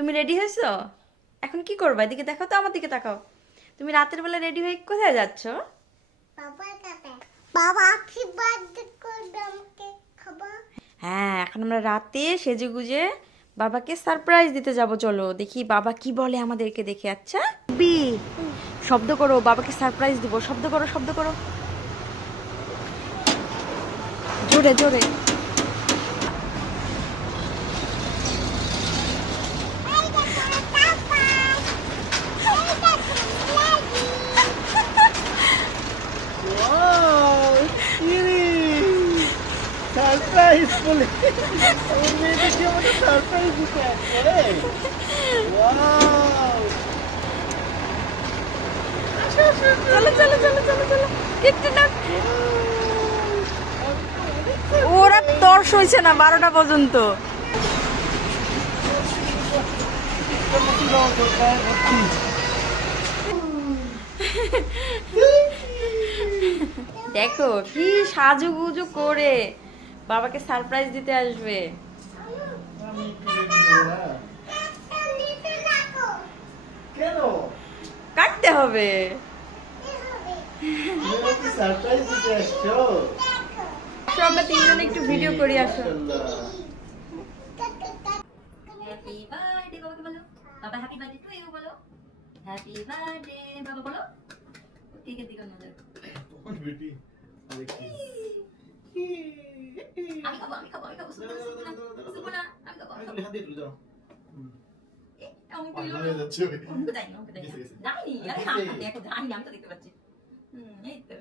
তুমি রেডি হয়েছো? এখন কি করবা? এদিকে দেখো তো, আমার দিকে তাকাও। তুমি রাতের বেলা রেডি হয়ে কোথায় যাচ্ছ? বাবার কাছে। বাবা কি বার্থডে করবে আমাকে খাবার? হ্যাঁ, এখন আমরা রাতে সেজেগুজে বাবাকে সারপ্রাইজ দিতে যাব। চলো দেখি বাবা কি বলে আমাদেরকে দেখে। আচ্ছা বি, শব্দ করো, বাবাকে সারপ্রাইজ দিব। শব্দ করো, শব্দ করো, জোরে জোরে। এই দেখো পাপা। এই দেখো লেডি। ওয়াও ইরি সারপ্রাইজ বলে আমার মেয়েকে আমাকে সারপ্রাইজ দিতে আসছে। ওয়াও চলো চলো চলো চলো চলো, একটু না। ওরা তর্স হয়েছে না 12টা পর্যন্ত। দেখো কি সাজুগুজু করে বাবাকে সারপ্রাইজ দিতে আসবে। আমি একটু রেডি হবো না নিতে রাখো। কেন কাটতে হবে। কি হবে? তুমি কি সারপ্রাইজ দিতে আসছো? দেখো। আসো আমরা তিনজনে একটু ভিডিও করি। আসো। মাশাআল্লাহ। হ্যাপি বার্থডে বাবাকে বলো। বাবা হ্যাপি বার্থডে টু ইউ বলো। হ্যাপি বার্থডে বাবা বলো। কেকের দিকে নজর। কোন বেটি দেখি আমি খাবো আমি খাবো আমি খাবো। সুপনা সুপনা আমি খাবো। আমি তুমি হাত দিয়ে তুলে দাও আমি পাগল হয়ে যাচ্ছে ওই। ওকে যাই না ওকে যাই না। গেছে, গেছে। যাইনি আরে গেছে। হ্যাঁ দেখো যাইনি, আমি তো দেখতে পাচ্ছি। এই তো।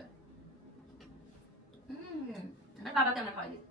আর বাবাকে আমরা খাওয়াই দিই।